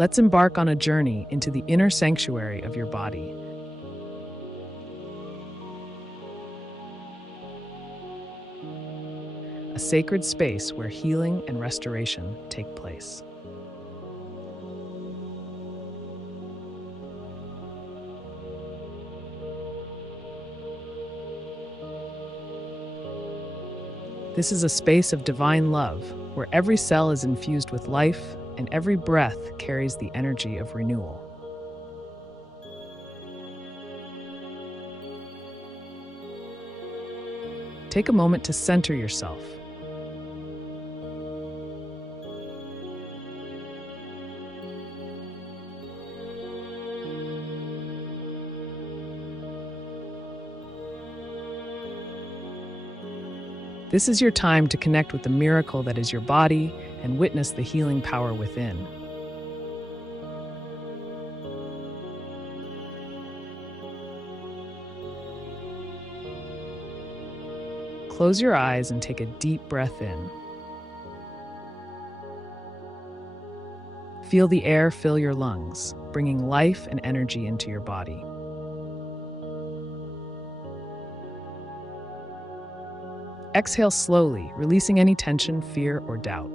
Let's embark on a journey into the inner sanctuary of your body. A sacred space where healing and restoration take place. This is a space of divine love, where every cell is infused with life and every breath carries the energy of renewal. Take a moment to center yourself. This is your time to connect with the miracle that is your body and witness the healing power within. Close your eyes and take a deep breath in. Feel the air fill your lungs, bringing life and energy into your body. Exhale slowly, releasing any tension, fear, or doubt.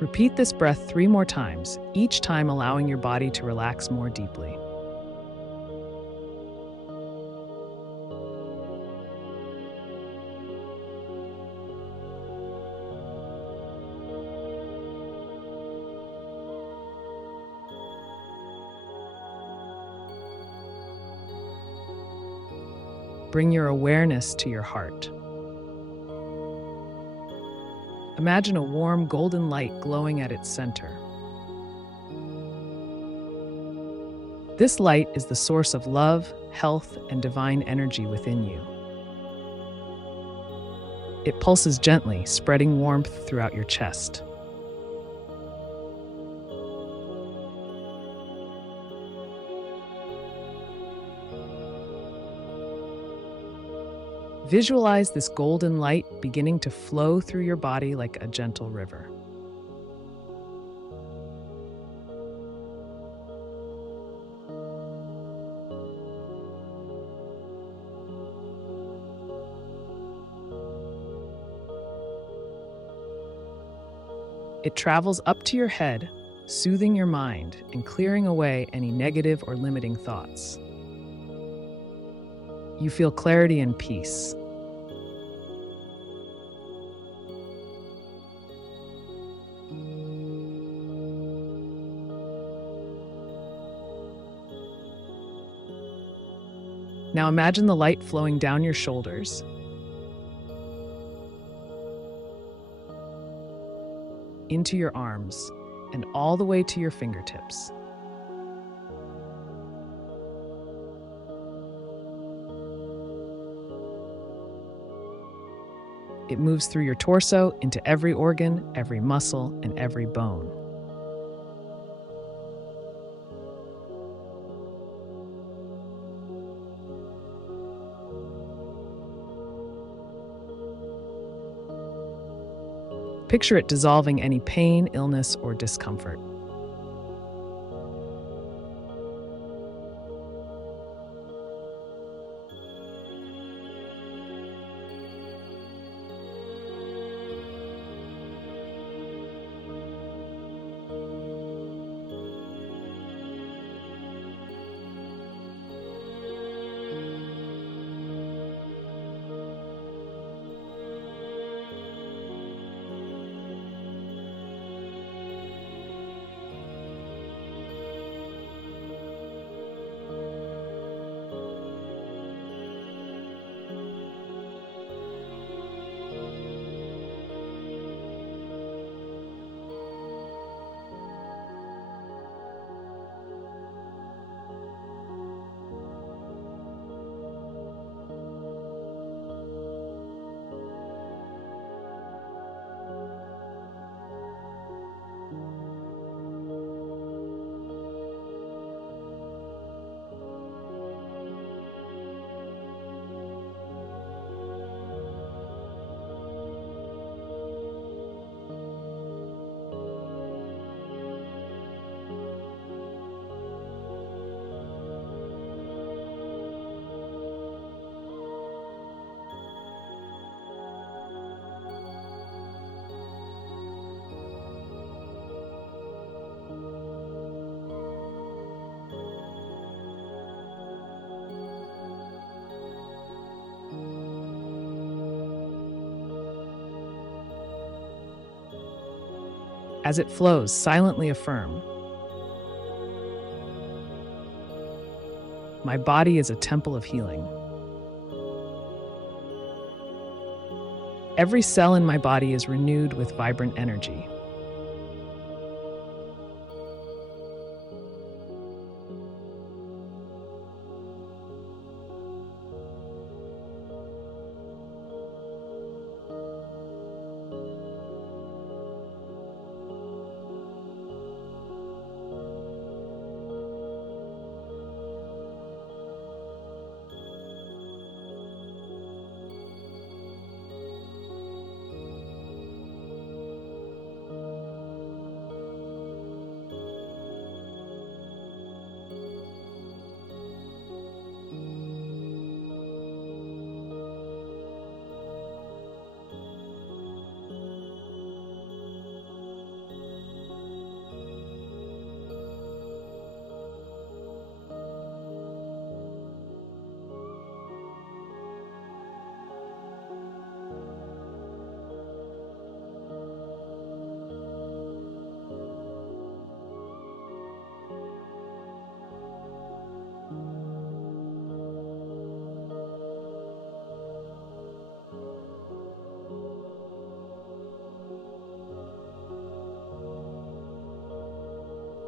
Repeat this breath 3 more times, each time allowing your body to relax more deeply. Bring your awareness to your heart. Imagine a warm golden light glowing at its center. This light is the source of love, health, and divine energy within you. It pulses gently, spreading warmth throughout your chest. Visualize this golden light beginning to flow through your body like a gentle river. It travels up to your head, soothing your mind and clearing away any negative or limiting thoughts. You feel clarity and peace. Now imagine the light flowing down your shoulders, into your arms, and all the way to your fingertips. It moves through your torso into every organ, every muscle, and every bone. Picture it dissolving any pain, illness, or discomfort. As it flows, silently affirm, my body is a temple of healing. Every cell in my body is renewed with vibrant energy.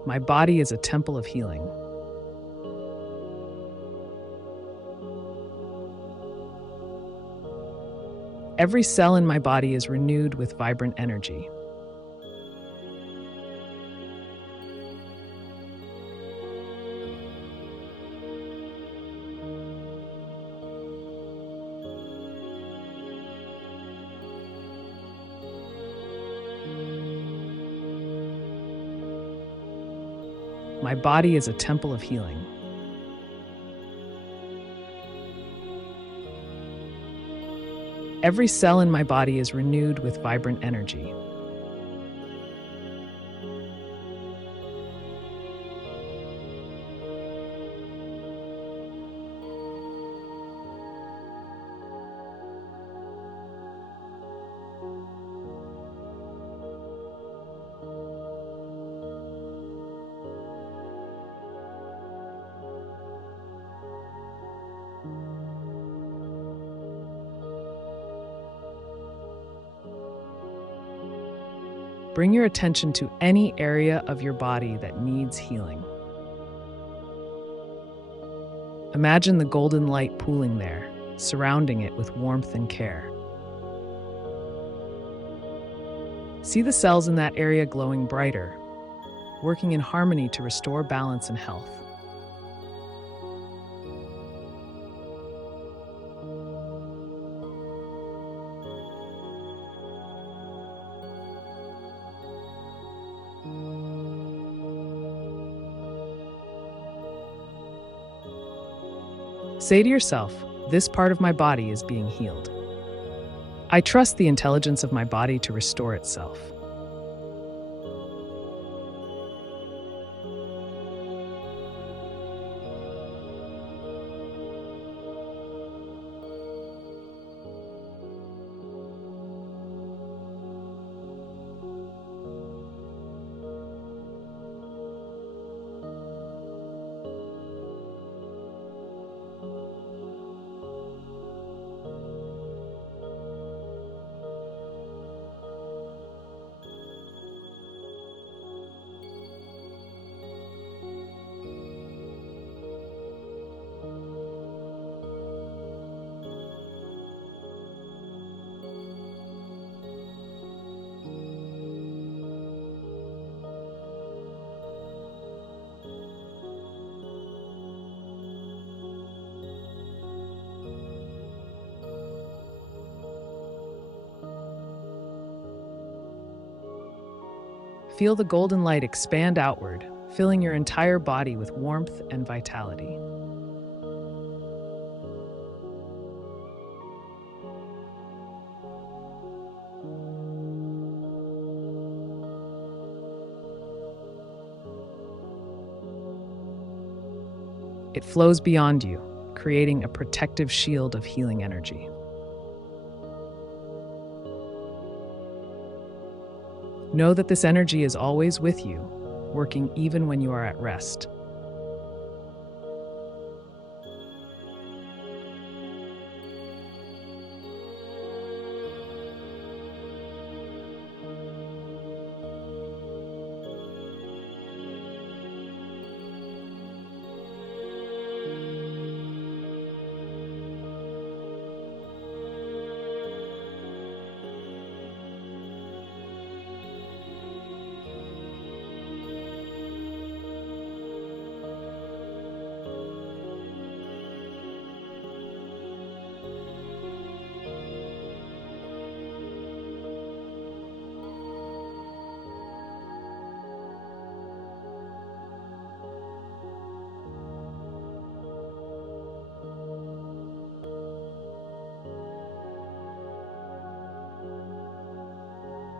My body is a temple of healing. Every cell in my body is renewed with vibrant energy. My body is a temple of healing. Every cell in my body is renewed with vibrant energy. Bring your attention to any area of your body that needs healing. Imagine the golden light pooling there, surrounding it with warmth and care. See the cells in that area glowing brighter, working in harmony to restore balance and health. Say to yourself, this part of my body is being healed. I trust the intelligence of my body to restore itself. Feel the golden light expand outward, filling your entire body with warmth and vitality. It flows beyond you, creating a protective shield of healing energy. Know that this energy is always with you, working even when you are at rest.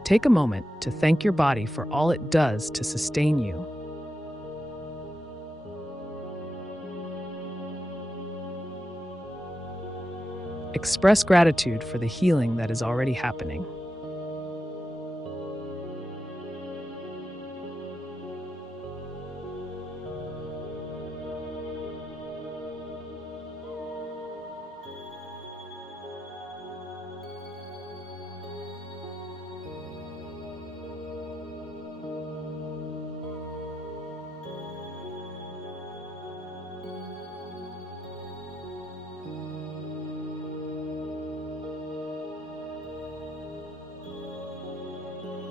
Take a moment to thank your body for all it does to sustain you. Express gratitude for the healing that is already happening.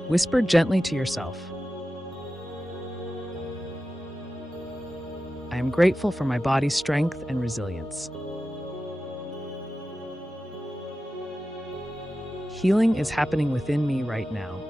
Whisper gently to yourself, I am grateful for my body's strength and resilience. Healing is happening within me right now.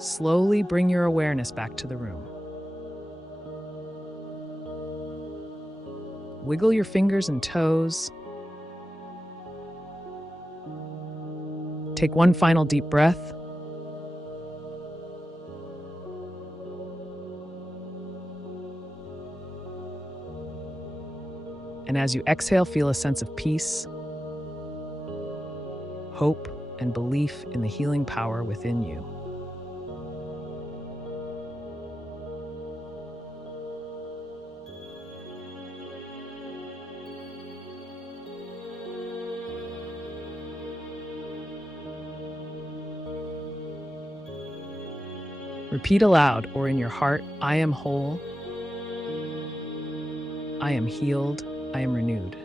Slowly bring your awareness back to the room. Wiggle your fingers and toes. Take one final deep breath. And as you exhale, feel a sense of peace, hope, and belief in the healing power within you. Repeat aloud or in your heart, I am whole, I am healed, I am renewed.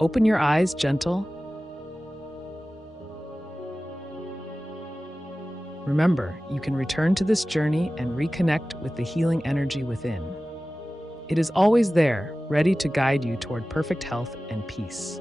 Open your eyes, gentle. Remember, you can return to this journey and reconnect with the healing energy within. It is always there, ready to guide you toward perfect health and peace.